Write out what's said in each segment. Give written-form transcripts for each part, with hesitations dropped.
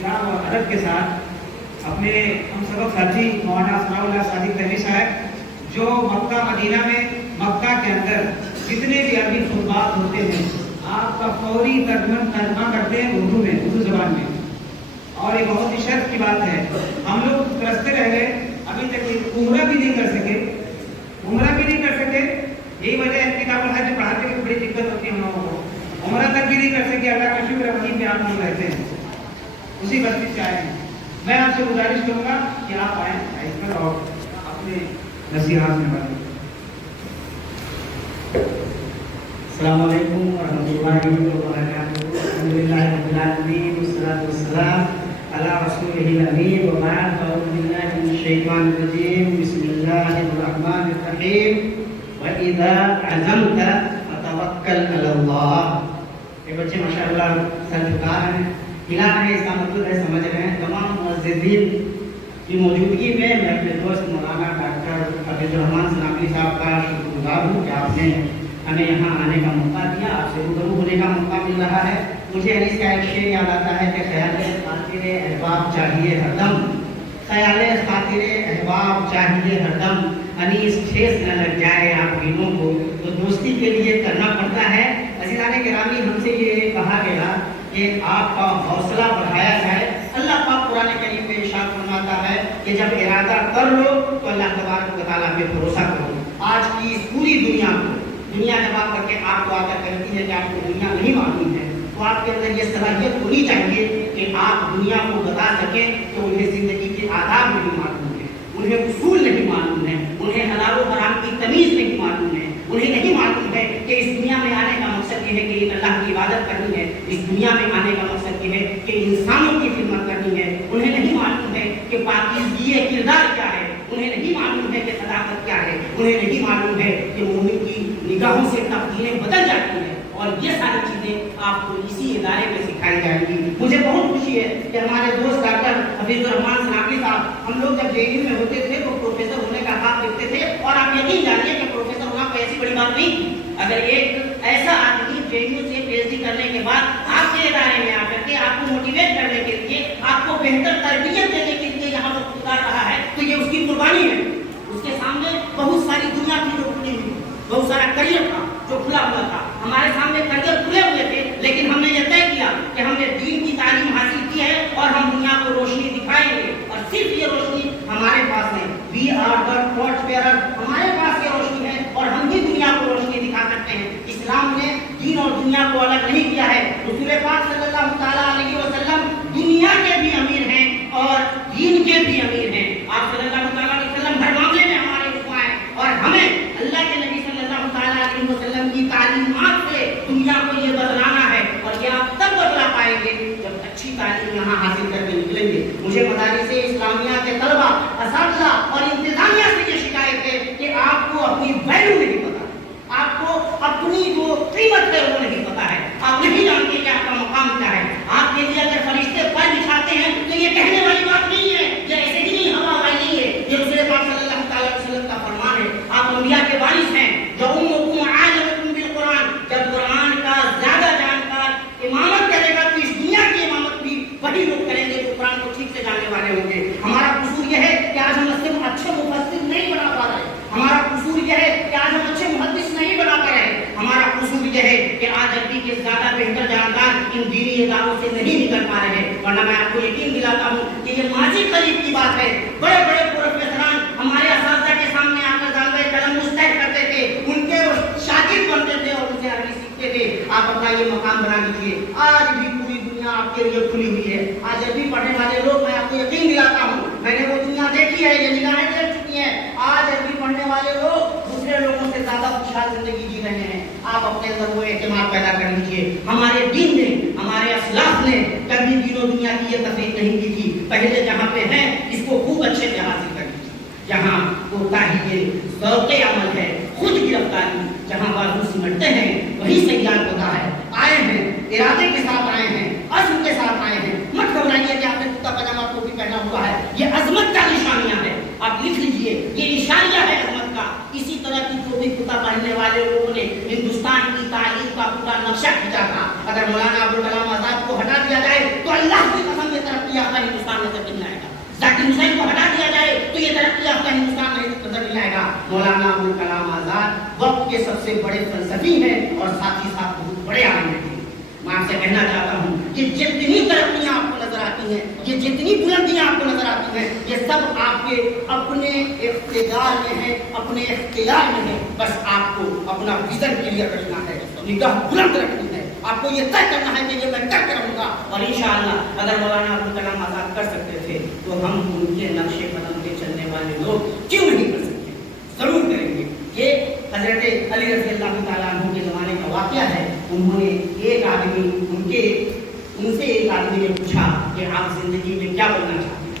احترام اور ادب کے ساتھ اپنے ہم سبق ساتھی مولانا ثناء اللہ صادق تحری صاحب جو مکہ مدینہ میں مکہ کے اندر جتنے بھی عربی خطبات ہوتے ہیں آپ کا فوری ترجمہ کرتے ہیں اردو میں، اردو زبان میں. اور یہ بہت ہی شرف کی بات ہے. ہم لوگ ترستے رہ گئے، ابھی تک عمرہ بھی نہیں کر سکے، عمرہ بھی نہیں کر سکے. یہی وجہ ہے کتاب الحج پڑھاتے ہوئے بڑی دقت ہوتی ہے ہم لوگوں کو. عمرہ تک بھی نہیں کر سکے. اللہ کا شکر ہے وہیں پہ آپ لوگ رہتے ہیں، اسی بستی سے آئے ہیں. میں آپ سے گزارش کروں گا کہ آپ آئیں آئیں پر اور اپنے نصیحات میں بتائیں. السلام علیکم ورحمۃ اللہ وبرکاتہ. الحمدللہ رب العالمین والصلاۃ والسلام علی رسولہ الامین وبعد. اعوذ باللہ من الشیطان الرجیم. بسم اللہ الرحمن الرحیم. وَإِذَا عَزَمْتَ فَتَوَكَّلْ عَلَى اللَّهِ. یہ بچے ماشاءاللہ سر جھکا رہے ہیں، ہلا رہے ہیں، اس کا مطلب ہے سمجھ رہے ہیں. تمام معززین کی موجودگی میں میں اپنے دوست مولانا ڈاکٹر عبید الرحمان ثناء صاحب کا شکر گزار ہوں کہ آپ نے ہمیں یہاں آنے کا موقع دیا، آپ سے روبرو ہونے کا موقع مل رہا ہے. مجھے حدیث کا ایک شعر یاد آتا ہے کہ خیال خاطر احباب چاہیے ہر دم، خیال خاطر احباب چاہیے ہر دم، انیس ٹھیس نہ لگ جائے آپ دینوں کو تو دوستی کے لیے کرنا پڑتا ہے. عزیزان گرامی، ہم سے یہ کہا گیا کہ آپ کا حوصلہ بڑھایا جائے. اللہ پاک قرآن کریم میں ارشاد فرماتا ہے کہ جب ارادہ کر لو تو اللہ تبارک و تعالیٰ پہ بھروسہ کرو. آج کی اس پوری دنیا جب آپ کر کے آپ کو آ کر کہتی ہے کہ آپ کو دنیا نہیں معلوم ہے تو آپ کے اندر یہ صلاحیت ہونی چاہیے کہ آپ دنیا کو بتا سکیں کہ انہیں زندگی کے آداب نہیں معلوم ہے، انہیں اصول نہیں معلوم ہے، انہیں حلال و حرام کی تمیز نہیں معلوم ہے، انہیں نہیں معلوم ہے کہ اس دنیا میں آنے کا مقصد یہ ہے کہ اللہ کی عبادت کرنی ہے، اس دنیا میں آنے کا مقصد یہ ہے کہ انسانوں کی خدمت کرنی ہے. انہیں نہیں معلوم ہے کہ پاکیزگی کردار کیا ہے، انہیں نہیں معلوم ہے کہ صداقت کیا ہے، انہیں نہیں معلوم ہے کہ مومن کی نگاہوں سے تقدیریں بدل جاتی ہیں. اور یہ ساری چیزیں آپ کو اسی ادارے میں سکھائی جائیں گی. مجھے بہت خوشی ہے کہ ہمارے دوست ڈاکٹر حفیظ الرحمان ثناء صاحب، ہم لوگ جب JNU میں ہوتے تھے تو پروفیسر ہونے کا خواب دیکھتے تھے، اور آپ یقین جانیے کہ پروفیسر ہونا کوئی ایسی بڑی بات نہیں تھی. اگر ایک ایسا آدمی JNU سے PhD کرنے کے بعد آپ کے ادارے میں آ کر کے آپ کو موٹیویٹ کرنے کے لیے، آپ کو بہتر تربیت دینے کے لیے یہاں پر اتار رہا ہے تو یہ اس کی قربانی ہے. اس کے سامنے بہت ساری دنیا کی جو کھلی ہوئی، بہت سارا کریئر تھا جو کھلا ہوا تھا. ہمارے سامنے کریئر کھلے ہوئے تھے، لیکن ہم نے یہ طے کیا کہ ہم نے دین کی تعلیم حاصل کی ہے اور ہم دنیا کو روشنی دکھائیں گے. اور صرف یہ روشنی ہمارے پاس ہے. We are the torch bearer. ہمارے پاس یہ روشنی ہے اور ہم بھی دنیا کو روشنی دکھا سکتے ہیں. اسلام نے دین اور دنیا کو الگ نہیں کیا ہے. رسول پاک صلی اللہ تعالیٰ علیہ وسلم دنیا کے بھی امیر ہیں اور دین کے بھی امیر ہیں. آپ صلی اللہ تعالیٰ علیہ وسلم ہر معاملے میں ہمارے رسوا ہیں، اور ہمیں اللہ کے نبی صلی اللہ تعالیٰ علیہ وسلم کی تعلیمات سے دنیا کو یہ بدلانا ہے. اور یہ آپ تب بدلا پائیں گے جب اچھی تعلیم یہاں حاصل کر کے نکلیں گے. مجھے مدارس اسلامیہ کے طلبہ، اساتذہ اور انتظامیہ سے یہ شکایت ہے کہ آپ کو اپنی ویلیو نہیں پتا، آپ کو اپنی جو قیمت ہے وہ نہیں پتا ہے. آپ نہیں جانتے کہ آپ کا مقام کیا ہے. آپ کے لیے اگر فرشتے پر بچھاتے ہیں تو یہ کہنے والی بات نہیں ہے، یہ ایسے ہی نہیں ہوا والی نہیں ہے. یہ رسول پاک صلی اللہ تعالیٰ علیہ وسلم کا فرمان ہے. آپ انبیاء کے وارث ہیں. جو امکم عالمکم بالقرآن، جب قرآن کا زیادہ جانکار امامت کرے گا تو اس دنیا کی امامت بھی وہی لوگ کریں گے جو قرآن کو ٹھیک سے جاننے والے ہوں گے. ہمارا قصور یہ ہے کہ آج ہم صرف اچھے مفسر نہیں بنا پا رہے. ہمارا قصور یہ ہے کہ آج ہم اچھے محدث نہیں بنا پا رہے. ہمارا قصور یہ ہے کہ آج عربی کے زیادہ بہتر جانکار ان دینی اداروں سے نہیں نکل پا رہے ہیں. ورنہ میں آپ کو یقین دلاتا ہوں کہ یہ ماضی قریب کی بات ہے. بڑے بڑے پروفیسران ہمارے اساتذہ کے سامنے آ کر دعوے قلم مستحق کرتے تھے، ان کے شاگرد بنتے تھے اور ان سے عربی سیکھتے تھے. آپ اپنا یہ مقام بنا لیجیے. آج بھی پوری دنیا آپ کے لیے کھلی ہوئی ہے. آج عربی پڑھنے والے لوگ، میں آپ کو یقین دلاتا ہوں، میں نے وہ دنیا دیکھی ہے، یہ نگاہیں دیکھ چکی ہیں. آج عربی پڑھنے والے لوگ دوسرے لوگوں سے زیادہ خوشحال زندگی جی رہے ہیں. آپ اپنے اندر وہ اعتماد پیدا کر لیجیے. ہمارے دین نے، ہمارے اسلاف نے کبھی دین و دنیا کی یہ تفریق نہیں کی تھی. پہلے جہاں پہ ہیں اس کو خوب اچھے سے حاصل کر لیجیے. جہاں کوتاہی ذوق عمل ہے، خود گرفتاری، جہاں بازو سمٹتے ہیں وہی سیال ہوتا ہے. آئے ہیں ارادے کے ساتھ آئے ہیں، عزم کے ساتھ آئے ہیں. مت گھبرائیے کہ آپ نے کرتا پاجامہ ٹوپی پہنا ہوا ہے. یہ عظمت کا نشانیاں ہے. آپ لکھ لیجئے یہ اشاریہ ہے عظمت کا. اسی طرح کی ٹوپی کرتا پہننے والے لوگوں نے ہندوستان کی تعلیم کا پورا نقشہ کھینچا تھا. اگر مولانا ابوالکلام آزاد کو ہٹا دیا جائے تو اللہ کی قسم یہ ترقی حسین کو ہٹا دیا جائے تو یہ ترقی یافتہ ہندوستان میں نظر نہیں آئے گا۔ مولانا ابوالکلام آزاد وقت کے سب سے بڑے فلسفی ہیں اور ساتھ ہی ساتھ بہت بڑے عالم ہیں۔ میں آپ سے کہنا چاہتا ہوں کہ جتنی ترقیاں آپ کو نظر آتی ہیں، یہ جتنی بلندیاں آپ کو نظر آتی ہیں، یہ سب آپ کے اپنے اقتدار میں ہے، اپنے اختیار میں ہے۔ بس آپ کو اپنا ویژن کلیئر رکھنا ہے، نگاہ بلند رکھنی ہے، آپ کو یہ طے کرنا ہے کہ یہ میں کر کے رہوں گا۔ اور انشاءاللہ اگر مولانا ابوالکلام آزاد کر سکتے تھے تو ہم ان کے نقش قدم پہ چلنے والے لوگ کیوں نہیں کر سکتے؟ ضرور کریں گے۔ یہ حضرت علی رضی اللہ تعالیٰ عنہ کے زمانے کا واقعہ ہے۔ انہوں نے ایک آدمی ان سے ایک آدمی نے پوچھا کہ آپ زندگی میں کیا بننا چاہتے ہیں؟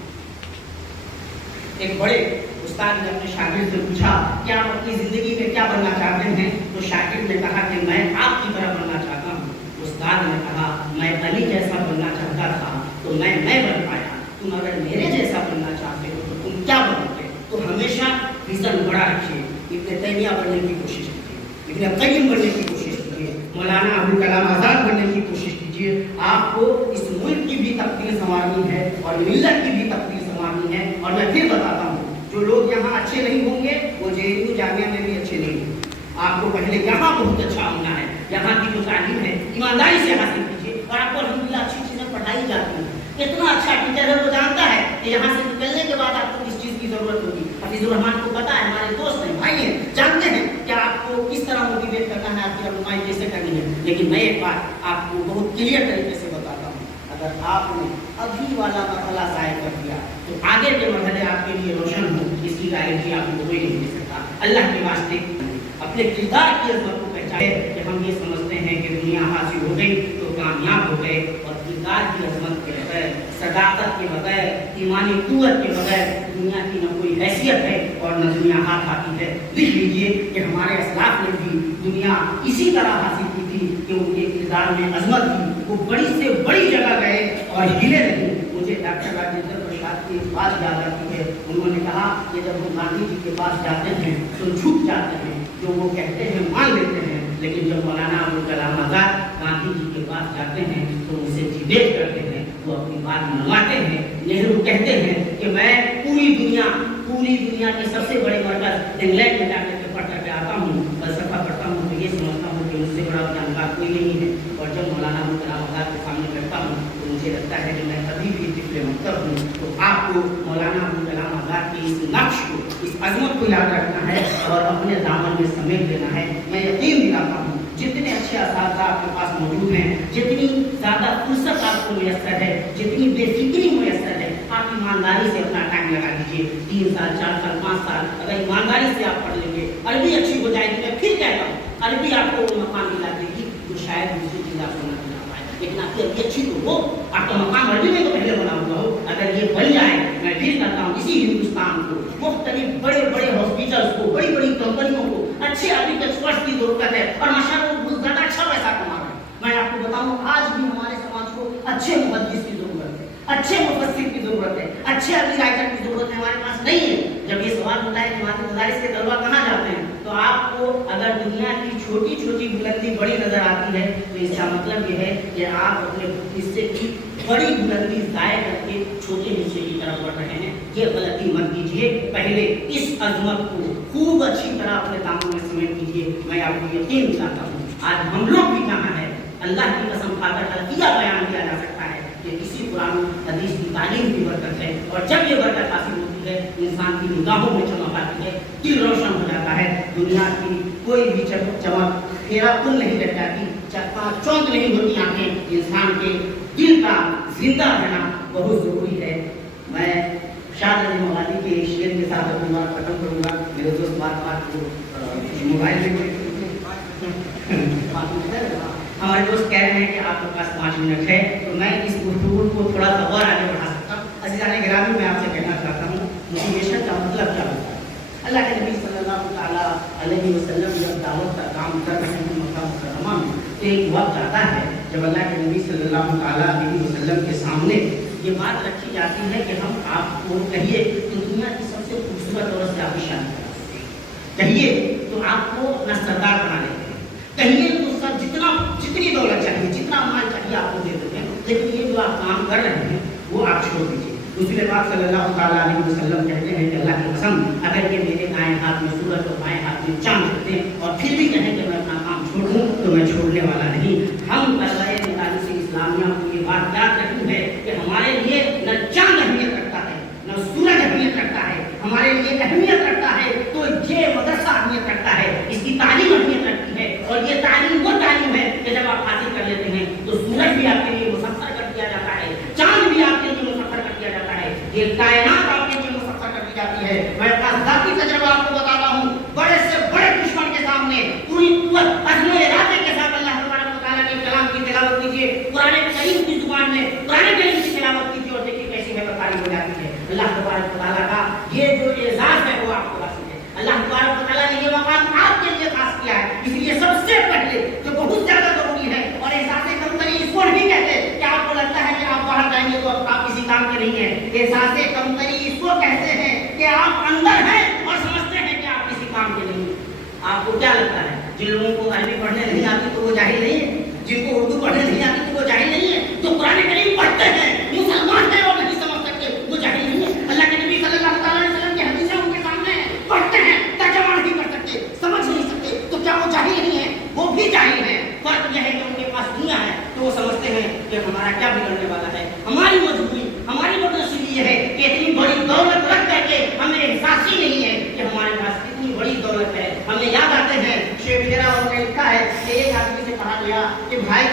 ایک بڑے استاد نے اپنے شاگرد سے پوچھا کہ آپ اپنی زندگی میں کیا بننا چاہتے ہیں؟ تو شاگرد نے کہا کہ میں آپ کی طرح بننا چاہتا ہوں۔ استاد نے کہا میں علی جیسا بننا چاہتا تھا تو میں بن پایا، تم اگر میرے جیسا بننا چاہتے ہو تو تم کیا بنو گے؟ تو ہمیشہ ویژن بڑا رکھیے۔ ابن تیمیہ بننے کی کوشش کیجیے، ابن قیم بننے کی کوشش کیجیے، مولانا ابوالکلام آزاد بننے کی کوشش کیجیے۔ آپ کو اس ملک کی بھی تقدیر سنوارنی ہے اور ملت کی بھی تقدیر سنوارنی ہے۔ اور میں پھر بتاتا ہوں، جو لوگ یہاں اچھے نہیں ہوں گے وہ JNU جامعہ میں بھی اچھے نہیں ہوں گے۔ آپ کو پہلے یہاں بہت اچھا ہونا ہے، یہاں کی جو تعلیم ہے ایمانداری سے حاصل کیجیے۔ اور آپ کو الحمدللہ اچھی چیزیں پڑھائی جاتی ہیں۔ اتنا اچھا ٹیچر ہے وہ جانتا ہے کہ یہاں سے نکلنے کے بعد آپ کو کس چیز کی ضرورت ہوگی۔ حفیظ الرحمان کو پتا ہے، ہمارے دوست ہیں، بھائی ہیں، جانتے ہیں کہ آپ کو کس طرح موٹیویٹ کرنا ہے، آپ کی رہنمائی کیسے کرنی ہے۔ لیکن میں ایک بات آپ کو بہت کلیئر طریقے سے بتاتا ہوں، اگر آپ نے ابھی والا مرحلہ ضائع کر دیا تو آگے کے مرحلے آپ کے لیے روشن ہو، اس کی گارنٹی آپ کو کوئی نہیں دے سکتا۔ اللہ کے واسطے اپنے کردار کی عظمت کو پہچانے کہ ہم یہ سمجھتے ہیں کہ دنیا حاصل ہو گئی تو کامیاب ہو گئے، اور کردار کی عظمت کے بغیر، صداقت کے بغیر، ایمانی قوت کے بغیر دنیا کی نہ کوئی حیثیت ہے اور نہ دنیا ہاتھ آتی ہے۔ لکھ لیجیے کہ ہمارے اسلاف نے بھی دنیا اسی طرح حاصل کی تھی کہ ان کے کردار میں عظمت تھی، وہ بڑی سے بڑی جگہ گئے اور ہلے نہیں۔ مجھے ڈاکٹر راجندر پرساد کی ایک بات یاد آتی ہے، انہوں نے کہا کہ جب ہم گاندھی جی کے پاس جاتے ہیں تو جھک جاتے ہیں، جو وہ کہتے ہیں مان لیتے ہیں، لیکن جب مولانا ابوالکلام آزاد گاندھی جی کے پاس جاتے ہیں تو ان سے ڈیبیٹ کرتے ہیں، وہ اپنی بات منواتے ہیں۔ نہرو کہتے ہیں کہ میں پوری دنیا کے سب سے بڑے مرکز انگلینڈ میں جا کر کے پڑھ کر کے آتا ہوں، فلسفہ پڑھتا ہوں تو یہ سمجھتا ہوں کہ مجھ سے بڑا جانکار کوئی نہیں ہے، اور جب مولانا ابوالکلام آزاد کے سامنے بیٹھتا ہوں تو مجھے لگتا ہے کہ میں ابھی بھی طفل مکتب ہوں۔ تو آپ کو مولانا ابوالکلام آزاد کی اس نقش کو، اس عظمت کو یاد رکھنا ہے اور اپنے دامن میں سمیٹ لینا ہے۔ میں یقین دلاتا ہوں جتنے اچھے اساتذہ آپ کے پاس موجود ہیں، جتنی زیادہ فرصت آپ کو میسر ہے، جتنی بے فکری میسر ہے، آپ ایمانداری سے اپنا ٹائم لگا دیجیے۔ 3 سال 4 سال 5 سال اگر ایمانداری سے آپ پڑھ لیں گے، عربی اچھی ہو جائے گی۔ میں پھر کہتا ہوں عربی آپ کو وہ مقام دلا دے گی جو شاید دوسری چیز آپ کو نہ دلا پائے، لیکن آپ کی عربی اچھی تو ہو، آپ کا مقام عربی میں تو پہلے بنا ہوا ہو۔ اگر یہ بن جائے، میں پھر کہتا ہوں اسی ہندوستان کو، مختلف بڑے بڑے ہاسپٹلس کو، بڑی بڑی کمپنیوں کو اچھے عربی ایکسپرٹس کی ضرورت ہے، اور ماشاءاللہ وہ بہت زیادہ اچھا پیسہ کما رہے ہیں۔ میں آپ کو بتاؤں آج بھی ہمارے سماج کو اچھے محدث کی ضرورت ہے، اچھے مفسر کی ضرورت ہے، اچھے عربی رائٹر کی ضرورت ہے، ہمارے پاس نہیں ہے۔ جب یہ سوال ہوتا ہے کہ ہمارے مدارس کے طلبا کہاں جاتے ہیں، تو آپ کو اگر دنیا کی چھوٹی چھوٹی بلندی بڑی نظر آتی ہے تو اس کا مطلب یہ ہے کہ آپ اپنے حصے کی بڑی بلندی ضائع کر کے چھوٹے حصے کی طرف بڑھ رہے ہیں۔ یہ غلطی مت کیجیے، پہلے اس عظمت کو خوب اچھی طرح اپنے دامن میں سمیٹ کیجیے۔ میں آپ کو یقین دلاتا ہوں آج ہم لوگ بھی کہاں ہیں، اللہ کی قسم کھا کر حلقیہ بیان کیا جا سکتا ہے کہ کسی قرآن حدیث کی تعلیم کی برکت ہے، اور جب یہ برکت حاصل ہوتی ہے انسان کی نگاہوں میں چمک آتی ہے، دل روشن ہو جاتا ہے۔ دنیا کی کوئی بھی چمک پھیرا پن نہیں رہ جاتی، چکا چوند نہیں ہوتی آنکھیں۔ انسان کے دل کا زندہ رہنا بہت ضروری ہے۔ میں شاد علی موالدی کے شعر کے ساتھ اپنی بات ختم کروں گا۔ میرے دوست بات کو موبائل میں ہمارے دوست کہہ رہے ہیں کہ آپ کے پاس 5 منٹ ہے، تو میں اس گفتگو کو تھوڑا سا اور آگے بڑھا سکتا ہوں۔ عزیزان گرامی، میں آپ سے کہنا چاہتا ہوں موٹیویشن کا مطلب کیا ہوتا ہے۔ اللہ کے نبی صلی اللہ تعالیٰ علیہ وسلم جب دعوت کا کام کر رہے ہیں مکہ مکرمہ میں، تو ایک وقت آتا ہے جب اللہ کے نبی صلی اللہ تعالیٰ علیہ وسلم کے سامنے یہ بات رکھی جاتی ہے کہ ہم آپ کو کہیے کہ دنیا کی سب سے خوبصورت عورت سے آپ کی شادی کرا سکتے ہیں، کہیے تو آپ کو اپنا سردار بنا لیتے ہیں، کہیے تو سب جتنی دولت چاہیے، جتنا مال چاہیے آپ کو دے دیتے ہیں، لیکن یہ جو آپ کام کر رہے ہیں وہ آپ چھوڑ دیجیے۔ رسول پاک صلی اللہ تعالیٰ علیہ وسلم کہتے ہیں کہ اللہ کی قسم اگر یہ میرے دائیں ہاتھ میں سورج اور بائیں ہاتھ میں چاند ہوتے ہیں اور پھر بھی کہیں کہ میں اپنا کام چھوڑ دوں تو میں چھوڑنے والا نہیں. ہم طلبہ مدارس اسلامیہ کو یہ بات یاد رکھنی ہے کہ ہمارے لیے نہ چاند اہمیت رکھتا ہے نہ سورج اہمیت رکھتا ہے, ہمارے لیے اہمیت رکھتا ہے تو یہ مدرسہ اہمیت رکھتا ہے, اس کی تعلیم اہمیت رکھتی ہے. اور یہ تعلیم وہ تعلیم ہے کہ جب آپ حاصل کر لیتے ہیں تو سورج بھی آپ کے لیے مسخر کر دیا جاتا ہے, چاند بھی آپ کے لیے مسخر کر دیا جاتا ہے, یہ کائنات آپ کے لیے مسخر کر دی جاتی ہے. میں اپنا ذاتی تجربہ آپ کو بتاتا ہوں, بڑے سے بڑے دشمن کے سامنے پوری قوت عزم و ارادے کے ساتھ اللہ تبارک و تعالیٰ کے کلام کی تلاوت کیجیے, قرآن کریم کی زبان میں قرآن کریم کی تلاوت کیجیے اور دیکھیے کیسی ہے بخاری ہو جاتی ہے. اللہ تبارک و تعالیٰ کا یہ جو اعزاز ہے وہ آپ کو حاصل ہے. اللہ تبارک و تعالیٰ نے یہ مقام آپ کے لیے خاص کیا ہے, اس لیے سب سے پہلے جو بہت زیادہ ضروری ہے اور احساس کمتری اس کو نہیں کہتے کہ آپ کو لگتا ہے کہ آپ باہر جائیں گے تو آپ کسی کام کے نہیں ہیں. احساس کمتری اس کو کہتے ہیں کہ آپ اندر ہیں اور سمجھتے ہیں کہ آپ کسی کام کے نہیں ہیں. آپ کو کیا لگتا ہے جن لوگوں کو عربی پڑھنے نہیں آتی تو وہ جاہل نہیں ہے, جن کو اردو پڑھنے نہیں آتی تو وہ جاہل نہیں ہے, جو قرآن کریم پڑھتے ہیں مسلمان ہیں اور نہیں سمجھ سکتے وہ جاہل نہیں ہے. اللہ کے نبی صلی اللہ تعالیٰ علیہ وسلم کی حدیثیں ان کے سامنے ہیں, پڑھتے ہیں ترجمہ نہیں کر سکتے, سمجھ نہیں سکتے, تو کیا وہ جاہل نہیں ہے؟ وہ بھی جاہل ہیں. فرق یہ ہے کہ ان کے پاس دنیا ہے تو وہ سمجھتے ہیں کہ ہمارا کیا بگڑنے والا ہے. ہماری مجبوری ہماری بدنصیبی یہ ہے کہ اتنی بڑی دولت رکھ کر کے ہمیں احساس ہی نہیں ہے کہ ہمارے پاس کتنی بڑی دولت ہے. ہمیں یاد آتے ہیں شیخ میرا اور نے لکھا ہے کہ ایک آدمی سے کہا گیا کہ بھائی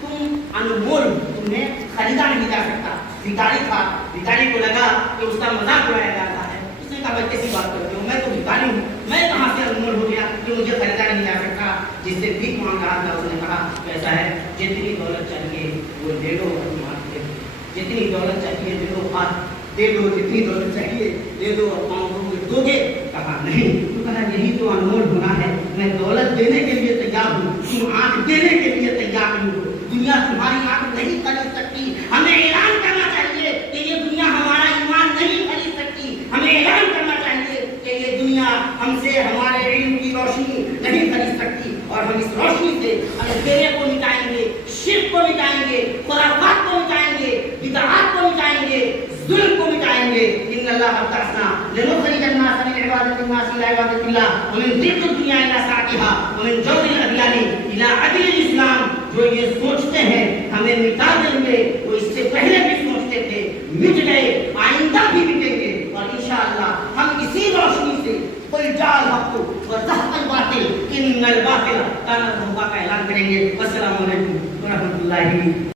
تم انمول تمہیں خریدا نہیں جا سکتا. بھکاری تھا, بھکاری کو لگا کہ اس کا مذاق اڑایا جاتا ہے. اس نے کہا میں کیسی بات کرتی ہوں, میں تو بھکاری ہوں, میں کہاں سے انمول ہو گیا کہ مجھے خریدا نہیں جا سکتا. جس سے بھیک مانگ رہا تھا اس نے کہا ایسا ہے جتنی دولت چاہیے وہ لے لو اور مانگ دے دو, جتنی دولت چاہیے دے دو, ہاتھ دے دو, جتنی دولت چاہیے دے دو اور مانگو گے دو گے. کہا نہیں, تو کہا یہی تو انمول ہونا ہے, میں دولت دینے کے لیے تیار ہوں, تم آنکھ دینے کے لیے تیار نہیں ہو. دنیا تمہاری آنکھ نہیں خرید سکتی. ہمیں اعلان کرنا چاہیے کہ یہ دنیا ہمارا ایمان نہیں خرید سکتی. ہمیں اعلان کرنا چاہیے کہ یہ دنیا ہم سے ہمارے علم کی روشنی نہیں خرید سکتی. اور ہم اس روشنی سے اندھیرے کو مٹائیں گے, شرک کو مٹائیں گے, خرافات کو مٹائیں گے, بدعات کو مٹائیں گے, ظلم کو مٹائیں گے. ان اللہ ابتعثنا لنخرج الناس من عبادة الناس الى عبادة الله ومن ضيق الدنيا الى سعتها ومن جور الاديان الى عدل الاسلام. جو یہ سوچتے ہیں ہمیں مٹا دیں گے وہ اس سے پہلے بھی سوچتے تھے, مٹ گئے, آئندہ بھی مٹیں گے. اور انشاءاللہ ہم اسی روشنی سے کوئی جال حق و زحق الباطل ان الباطل کان زہوقا کا اعلان کریں گے. السلام علیکم ورحمۃ اللہ